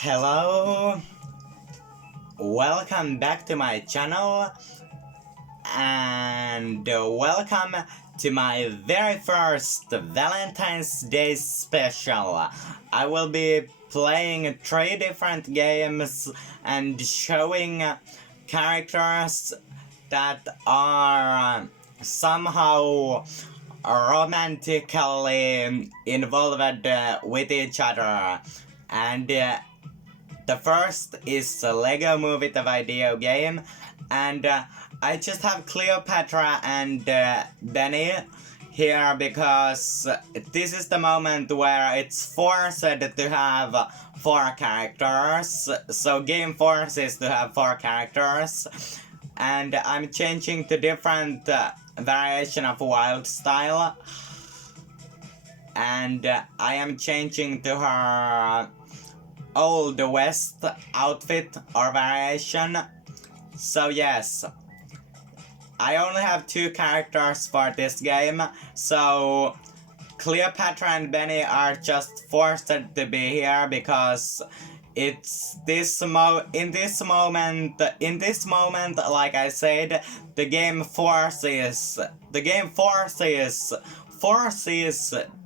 Hello, welcome back to my channel, and welcome to my very first Valentine's Day special. I will be playing 3 different games and showing characters that are somehow romantically involved with each other. And the first is the Lego Movie, the video game, and I just have Cleopatra and Benny here because this is the moment where it's forced to have 4 characters, so game forces to have 4 characters, and I'm changing to different variation of Wildstyle, and I am changing to her Old West outfit or variation. So yes, I only have 2 characters for this game, so Cleopatra and Benny are just forced to be here because it's in this moment, like I said, the game forces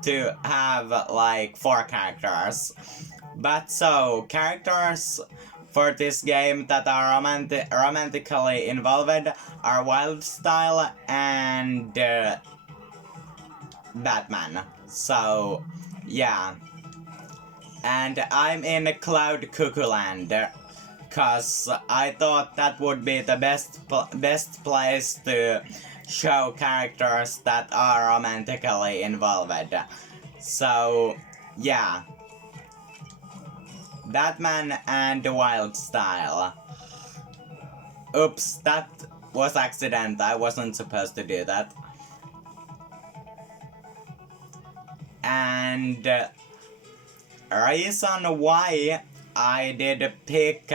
to have like 4 characters. But so, characters for this game that are romantically involved are Wildstyle and Batman. So, yeah. And I'm in Cloud Cuckoo Land, cause I thought that would be the best place to show characters that are romantically involved. So, yeah. Batman and Wildstyle. Oops, that was accident. I wasn't supposed to do that. And reason why I did pick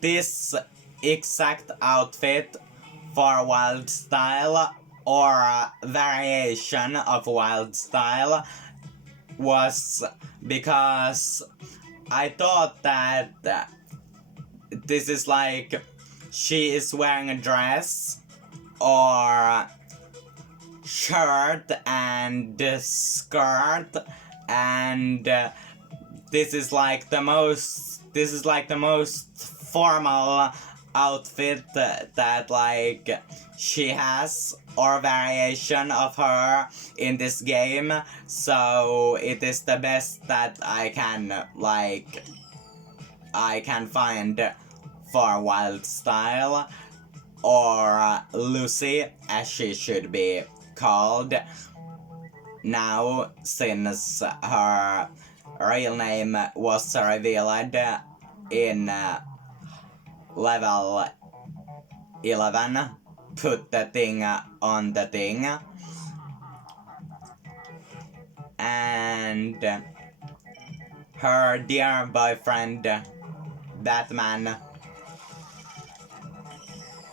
this exact outfit for Wildstyle or a variation of Wildstyle was because I thought that this is like she is wearing a dress or shirt and skirt, and this is like the most formal outfit that like she has or variation of her in this game, so it is the best that I can find for Wildstyle, or Lucy as she should be called now, since her real name was revealed in level 11. Put the thing on the thing. And her dear boyfriend Batman,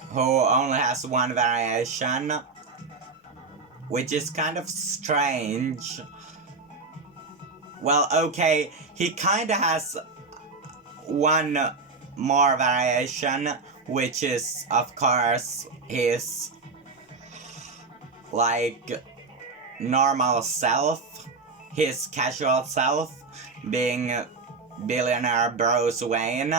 who only has 1 variation, which is kind of strange. Well, okay, he kinda has 1 more variation, which is of course his like normal self, his casual self, being billionaire Bruce Wayne.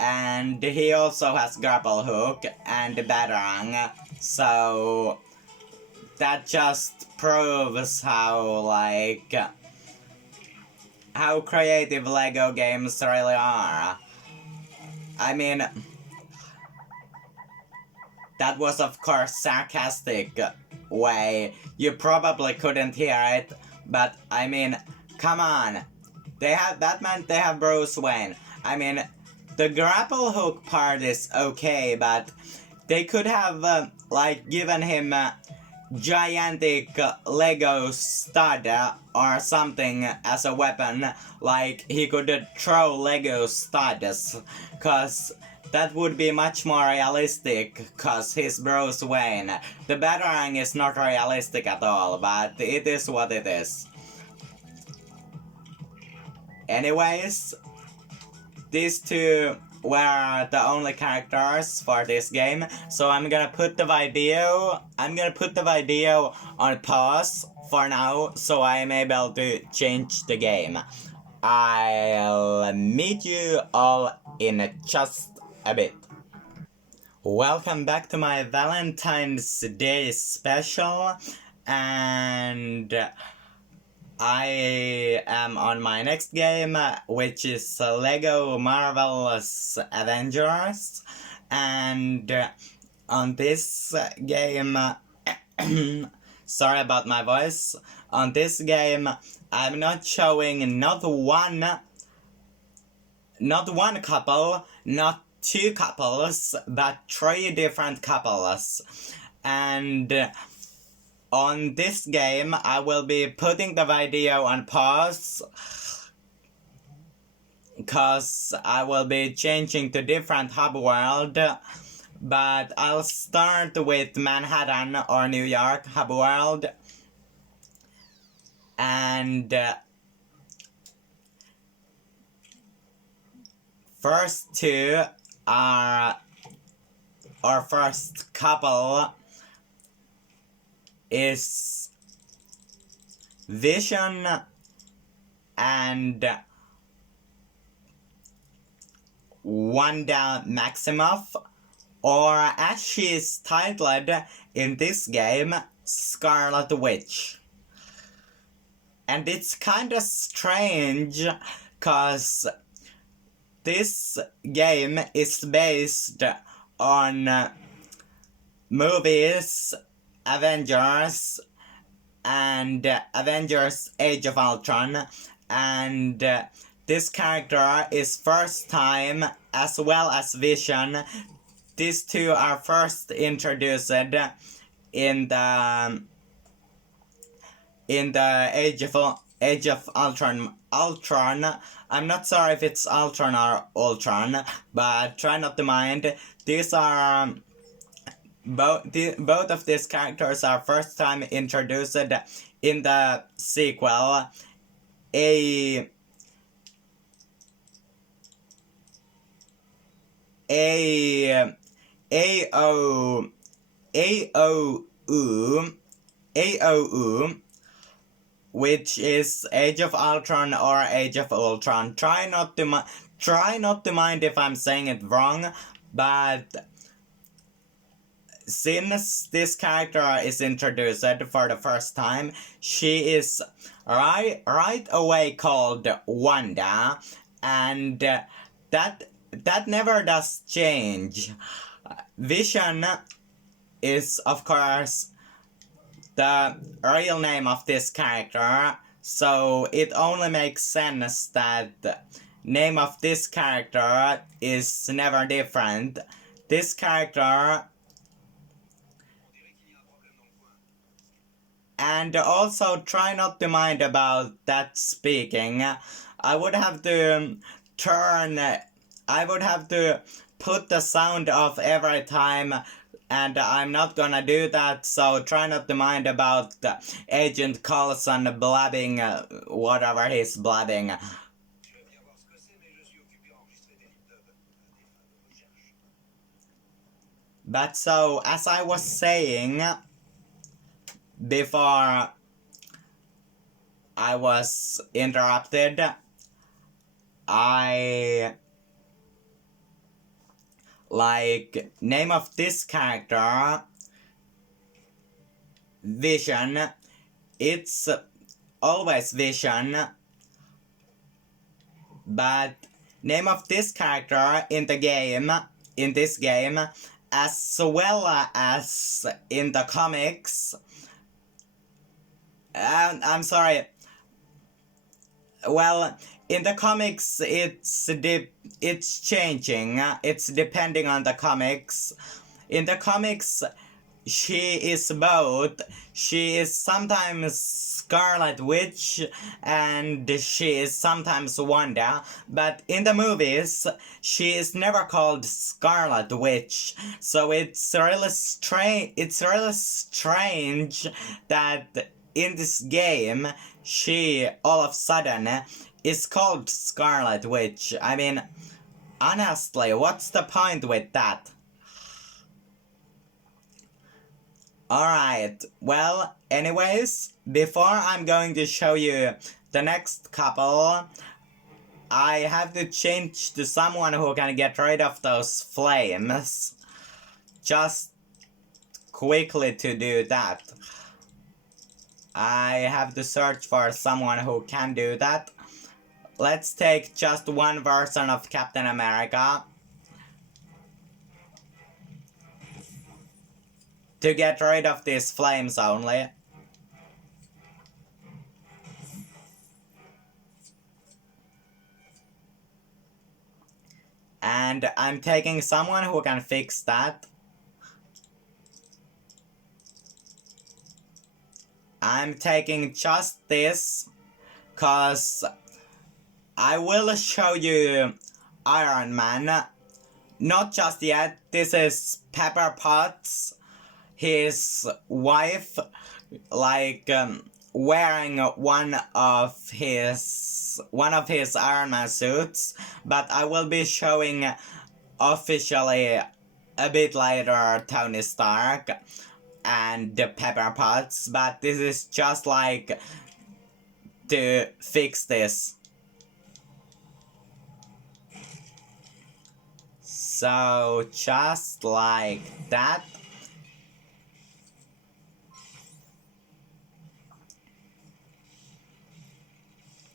And he also has grapple hook and batarang, so that just proves how creative Lego games really are. I mean, that was of course sarcastic way. You probably couldn't hear it, but I mean, come on. They have Batman, they have Bruce Wayne. I mean, the grapple hook part is okay, but they could have given him gigantic Lego stud or something as a weapon, like he could throw Lego studs, cause that would be much more realistic, cause he's Bruce Wayne. The Batarang is not realistic at all, but it is what it is. Anyways, these two were the only characters for this game, so I'm gonna put the video on pause for now, so I am able to change the game. I'll meet you all in just a bit. Welcome back to my Valentine's Day special, and I am on my next game, which is Lego Marvel's Avengers, and on this game, sorry about my voice, on this game I'm not showing not one couple, not two couples, but three different couples. And on this game, I will be putting the video on pause, because I will be changing to different hub world. But I'll start with Manhattan or New York hub world. And first two are, our first couple is Vision and Wanda Maximoff, or as she is titled in this game, Scarlet Witch. And it's kinda strange, cause this game is based on movies Avengers and Avengers Age of Ultron, and this character is first time, as well as Vision. These two are first introduced in the Age of Ultron. I'm not sure if it's Ultron or Ultron, but try not to mind. These are both of these characters are first time introduced in the sequel, A O U, which is Age of Ultron or Age of Ultron. Try not to mind if I'm saying it wrong, but since this character is introduced for the first time, she is right away called Wanda, and that never does change. Vision is, of course, the real name of this character, so it only makes sense that the name of this character is never different. This character, and also try not to mind about that speaking. I would have to put the sound off every time, and I'm not gonna do that, so try not to mind about Agent Coulson blabbing whatever he's blabbing. But so, as I was saying before I was interrupted, name of this character, Vision, it's always Vision, but name of this character in this game, as well as in the comics, I'm sorry, well, in the comics it's changing, it's depending on the comics. In the comics, she is both. She is sometimes Scarlet Witch and she is sometimes Wanda, but in the movies she is never called Scarlet Witch. So it's really strange that in this game she all of a sudden is called Scarlet Witch. I mean, honestly, what's the point with that? Alright, well, anyways, before I'm going to show you the next couple, I have to change to someone who can get rid of those flames. Just quickly to do that, I have to search for someone who can do that. Let's take just one version of Captain America to get rid of these flames only. And I'm taking someone who can fix that. I'm taking just this, cause I will show you Iron Man. Not just yet, this is Pepper Potts, his wife, like wearing one of his Iron Man suits, but I will be showing officially a bit later Tony Stark and the Pepper Potts, but this is just like to fix this. So just like that.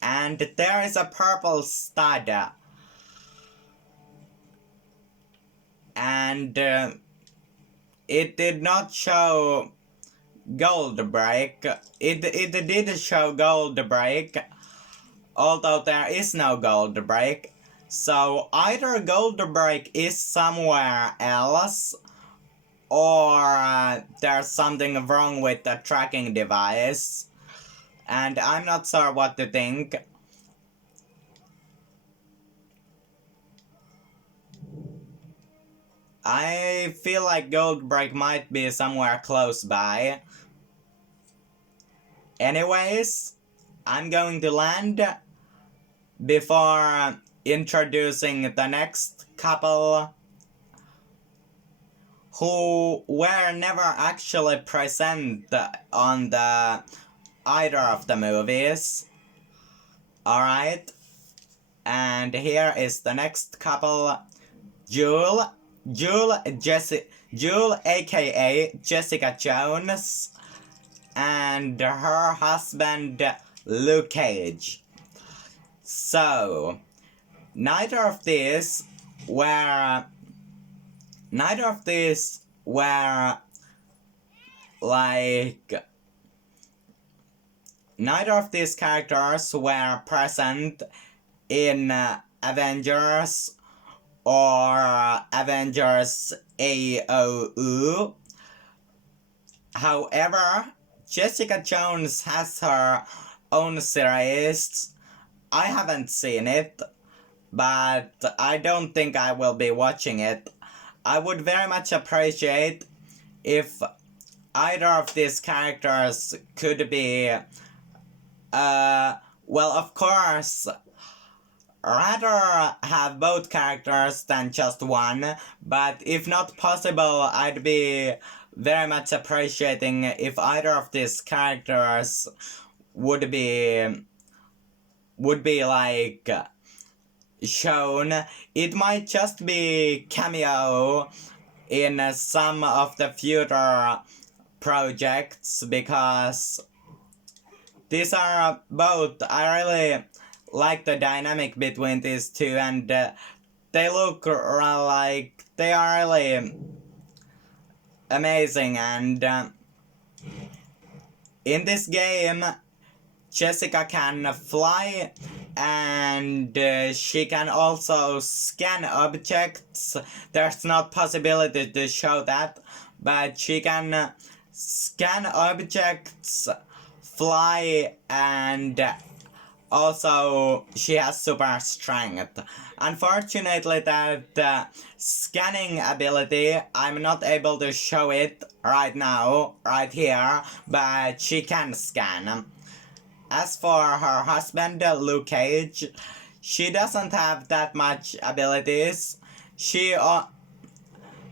And there is a purple stud. And it did not show gold break. It did show gold break, although there is no gold break. So either gold break is somewhere else, or there's something wrong with the tracking device. And I'm not sure what to think. I feel like gold break might be somewhere close by. Anyways, I'm going to land before introducing the next couple who were never actually present on the either of the movies. Alright, and here is the next couple. Jewel aka Jessica Jones, and her husband Luke Cage. So neither of these were like, neither of these characters were present in Avengers or Avengers AOU. However, Jessica Jones has her own series. I haven't seen it, but I don't think I will be watching it. I would very much appreciate if either of these characters could be, well, of course, rather have both characters than just one, but if not possible, I'd be very much appreciating if either of these characters would be like shown. It might just be cameo in some of the future projects, because these are both, I really like the dynamic between these two, and they look like they are really amazing. And in this game, Jessica can fly, and she can also scan objects. There's not possibility to show that, but she can scan objects, fly, and also she has super strength. Unfortunately, that scanning ability, I'm not able to show it right now, right here, but she can scan. as for her husband, Luke Cage, she doesn't have that much abilities.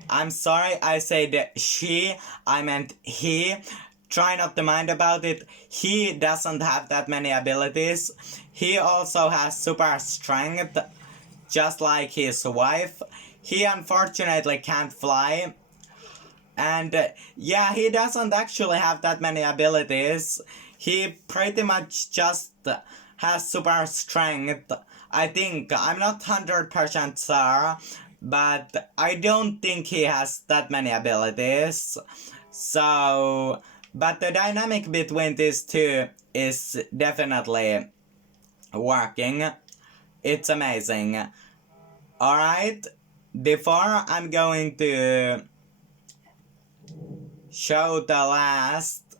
I'm sorry, I said she, I meant he. Try not to mind about it. He doesn't have that many abilities. He also has super strength, just like his wife. He unfortunately can't fly. And yeah, he doesn't actually have that many abilities. He pretty much just has super strength. I think, I'm not 100% sure, but I don't think he has that many abilities. So, but the dynamic between these two is definitely working. It's amazing. Alright, before I'm going to show the last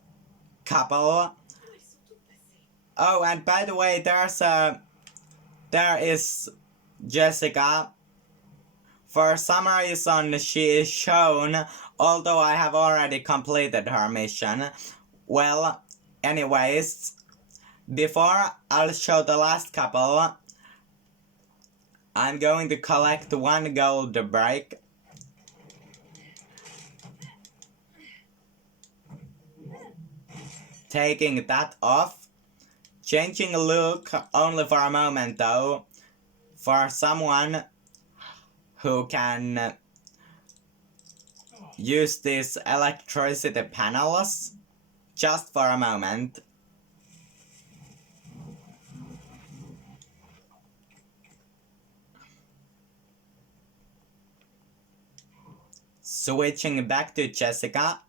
couple. Oh, and by the way, there is Jessica. For some reason, she is shown, although I have already completed her mission. Well, anyways, before I'll show the last couple, I'm going to collect one gold break. Taking that off. Changing look only for a moment though. For someone who can use these electricity panels. Just for a moment. Switching back to Jessica.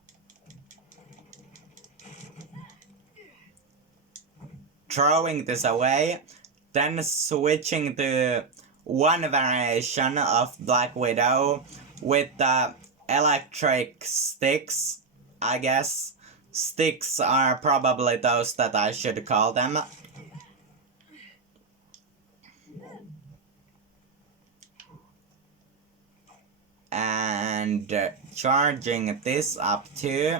Throwing this away. Then switching to one variation of Black Widow with the electric sticks, I guess. Sticks are probably those that I should call them. And charging this up too.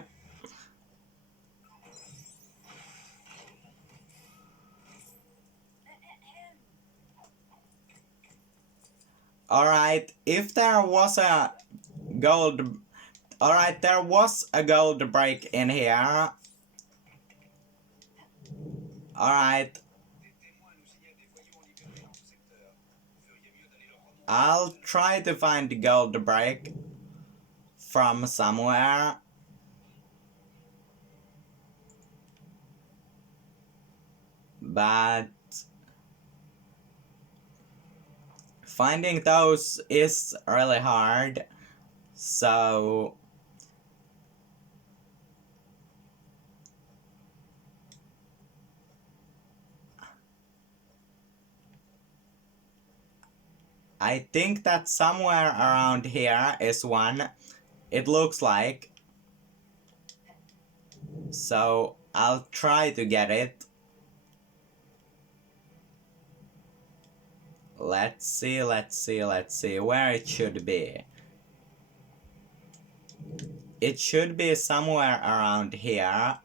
Alright, if there was a gold... Alright, there was a gold break in here. Alright. I'll try to find the gold break from somewhere. But finding those is really hard. So I think that somewhere around here is one. It looks like. So I'll try to get it. Let's see where it should be. It should be somewhere around here.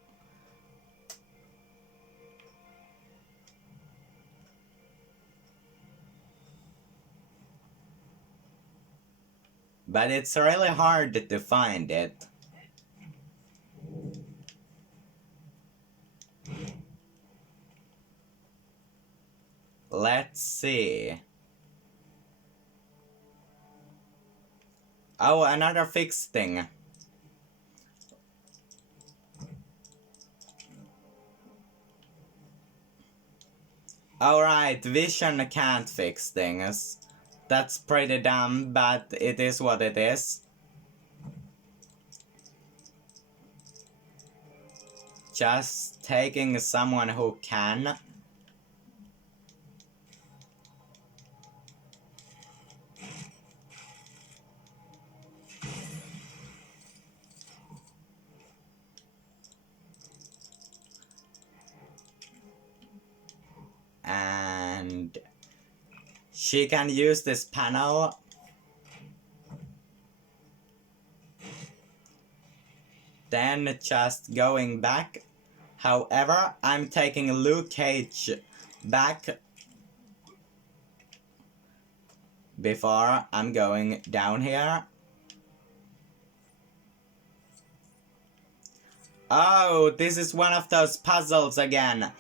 But it's really hard to find it. Let's see. Oh, another fixed thing. Alright, vision can't fix things. That's pretty dumb, but it is what it is. Just taking someone who can. And she can use this panel. Then just going back However, I'm taking Luke Cage back before I'm going down here. Oh, this is one of those puzzles again.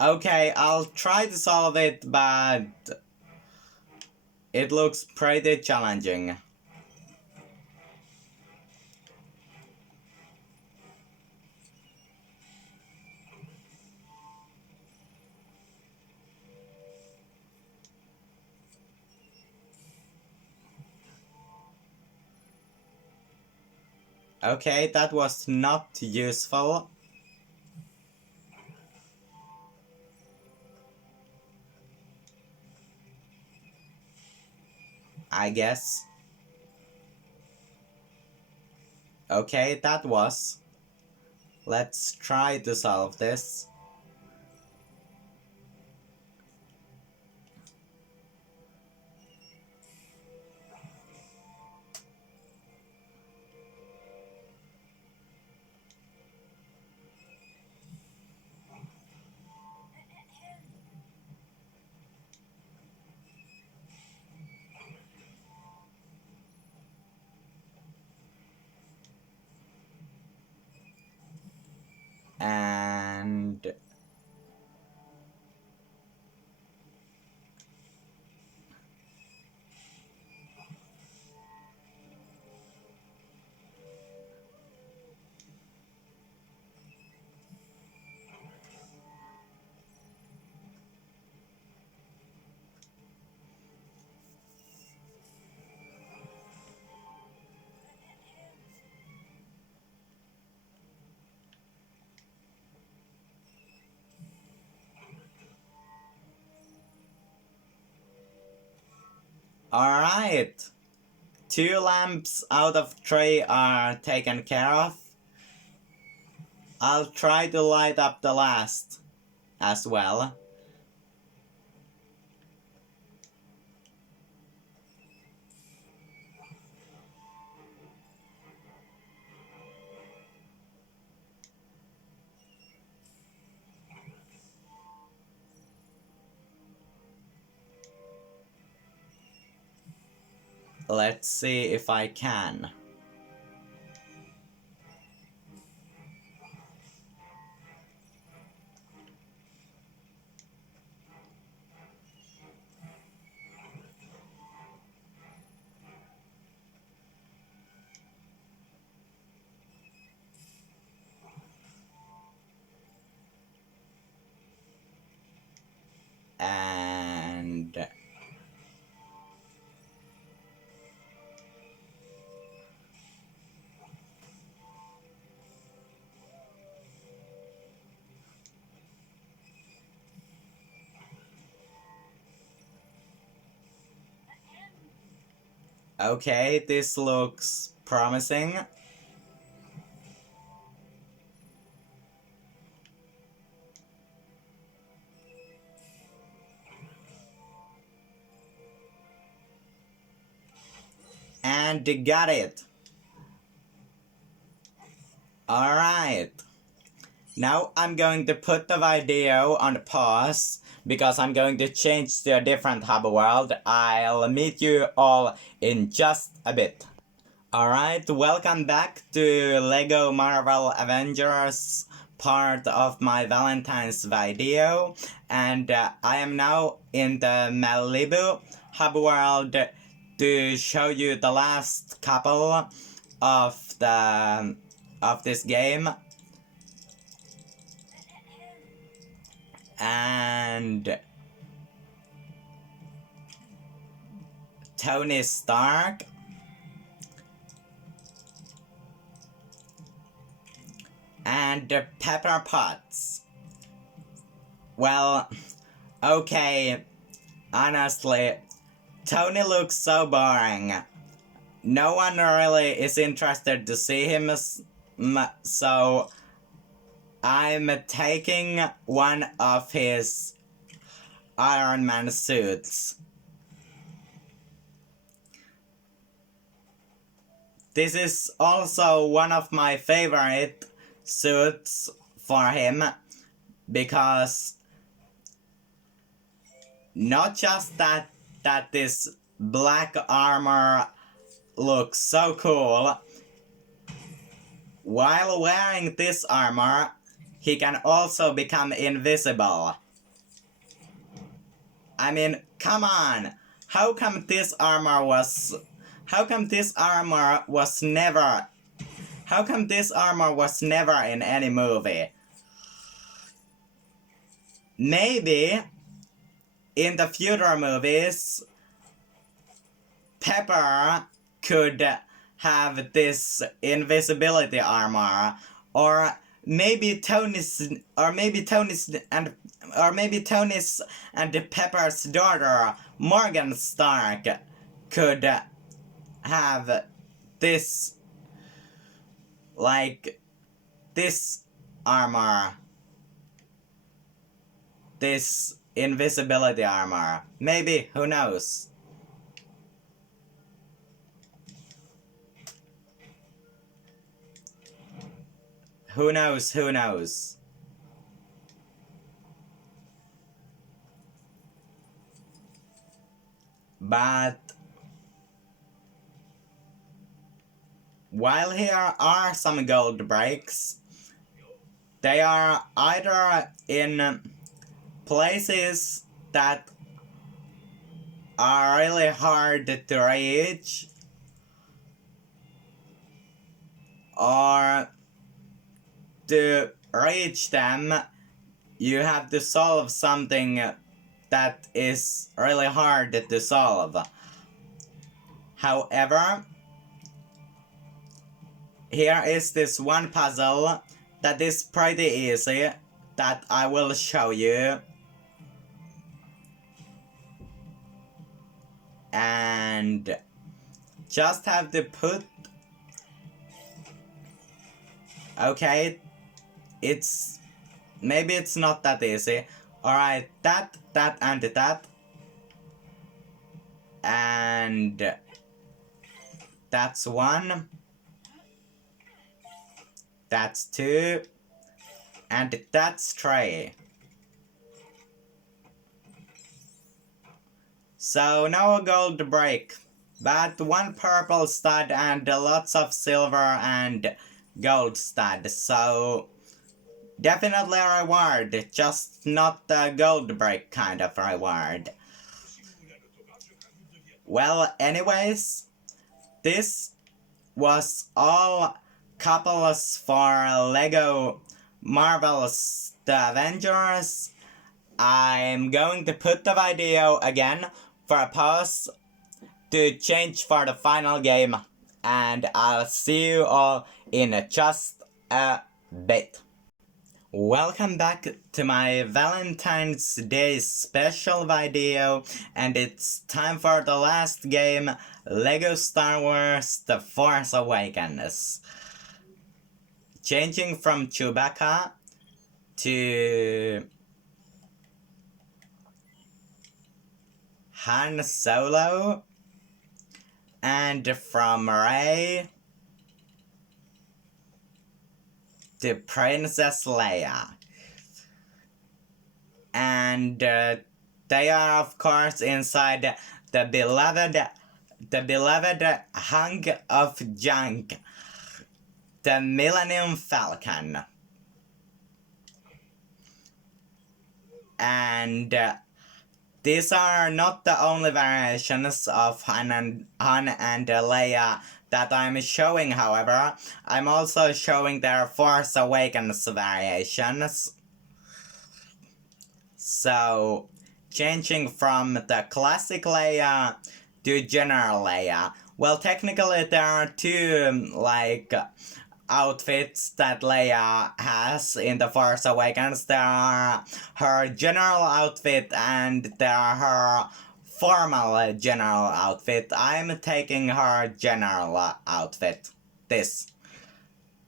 Okay, I'll try to solve it, but it looks pretty challenging. Okay, that was not useful. I guess. Okay, that was. Let's try to solve this. And alright. 2 lamps out of 3 are taken care of. I'll try to light up the last as well. Let's see if I can. And okay, this looks promising. And got it. Alright. Now I'm going to put the video on pause because I'm going to change to a different hub world. I'll meet you all in just a bit. Alright, welcome back to Lego Marvel Avengers, part of my Valentines video. And I am now in the Malibu hub world to show you the last couple of this game. And Tony Stark and the Pepper Potts. Well, okay, honestly, Tony looks so boring. No one really is interested to see him, so I'm taking one of his Iron Man suits. This is also one of my favorite suits for him, because not just that this black armor looks so cool, while wearing this armor, he can also become invisible. I mean, come on! How come this armor was never in any movie? Maybe in the future movies, Pepper could have this invisibility armor, or maybe Tony's and Pepper's daughter Morgan Stark could have this, like, this armor, this invisibility armor. Maybe, who knows? Who knows? But while here are some gold breaks, they are either in places that are really hard to reach, or to reach them you have to solve something that is really hard to solve. However, here is this one puzzle that is pretty easy that I will show you. And just have to put... Okay, maybe it's not that easy. Alright, that, and that. And that's one. That's two. And that's three. So no gold break, but one purple stud and lots of silver and gold stud. So definitely a reward, just not the gold break kind of reward. Well, anyways, this was all couples for Lego Marvel's The Avengers. I'm going to put the video again for a pause to change for the final game, and I'll see you all in just a bit. Welcome back to my Valentine's Day special video, and it's time for the last game, Lego Star Wars The Force Awakens. Changing from Chewbacca to Han Solo, and from Rey to Princess Leia. And they are of course inside the beloved hunk of junk, the Millennium Falcon. And these are not the only variations of Han and Leia that I'm showing, however. I'm also showing their Force Awakens variations. So, changing from the classic Leia to General Leia. Well, technically there are two, outfits that Leia has in The Force Awakens. There are her general outfit and there are her formal general outfit. I'm taking her general outfit, this.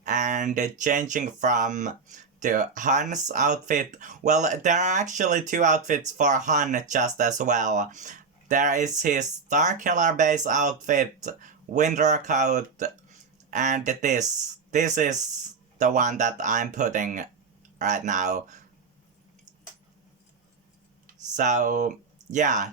And changing from to Han's outfit. Well, there are actually two outfits for Han just as well. There is his Starkiller base outfit, winter coat, and this. This is the one that I'm putting right now. So, yeah.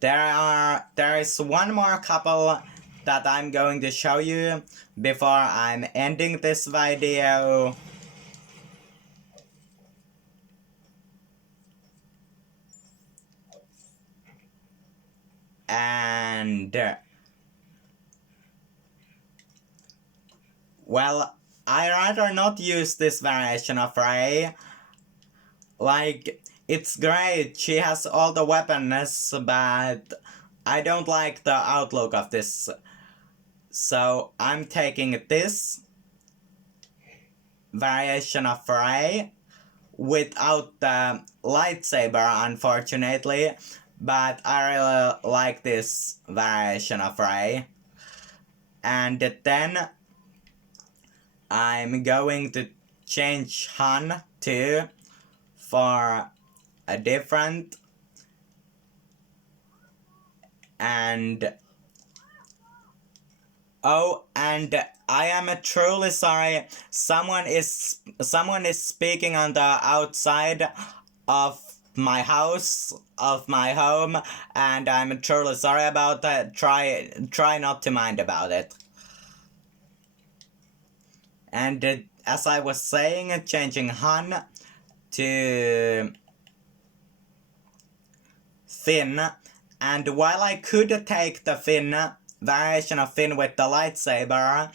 There is one more couple that I'm going to show you before I'm ending this video. And well, I rather not use this variation of Rey. Like, it's great, she has all the weapons, but I don't like the outlook of this. So I'm taking this variation of Rey without the lightsaber, unfortunately, but I really like this variation of Rey. And then I'm going to change Han too for a different, and oh, and I am truly sorry, someone is speaking on the outside of my house, of my home, and I'm truly sorry about that. Try not to mind about it. And as I was saying, changing Han to Finn, and while I could take the Finn variation of Finn with the lightsaber,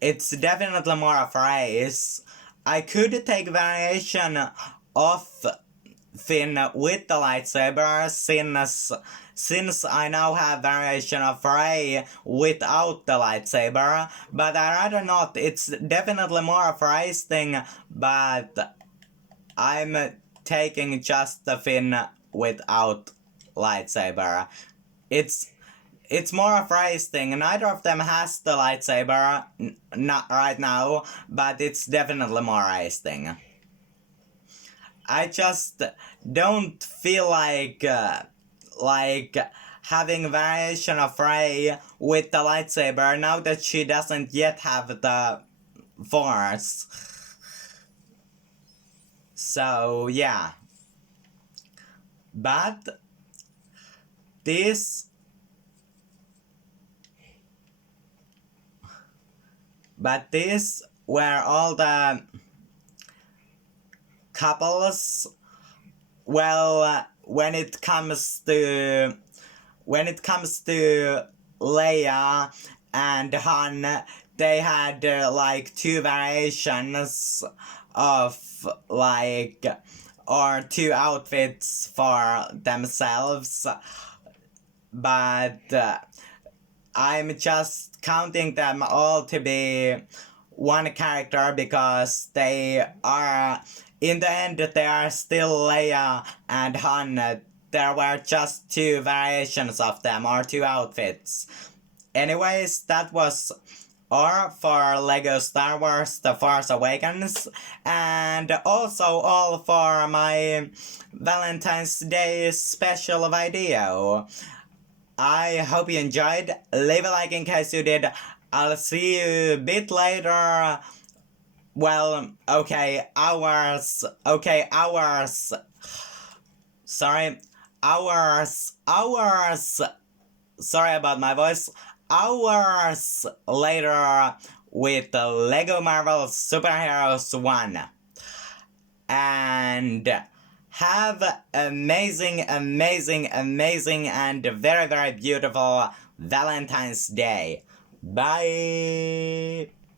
it's definitely more of Rey's. I could take variation of Finn with the lightsaber since I now have variation of Rey without the lightsaber, but I rather not. It's definitely more of Rey's thing, but I'm taking just the Finn without lightsaber. It's more of Rey's thing. Neither of them has the lightsaber not right now, but it's definitely more Rey's thing. I just don't feel like having variation of Rey with the lightsaber now that she doesn't yet have the Force. So yeah. But these were all the couples. Well, when it comes to Leia and Han, they had like two variations of like, or two outfits for themselves, but I'm just counting them all to be one character because they are, in the end, they are still Leia and Han. There were just two variations of them, or two outfits. Anyways, that was all for LEGO Star Wars The Force Awakens, and also all for my Valentine's Day special video. I hope you enjoyed. Leave a like in case you did. I'll see you a bit later. Well, okay, hours. Sorry, hours. Sorry about my voice. Hours later with the LEGO Marvel Superheroes 1. And have amazing and very, very beautiful Valentine's Day. Bye!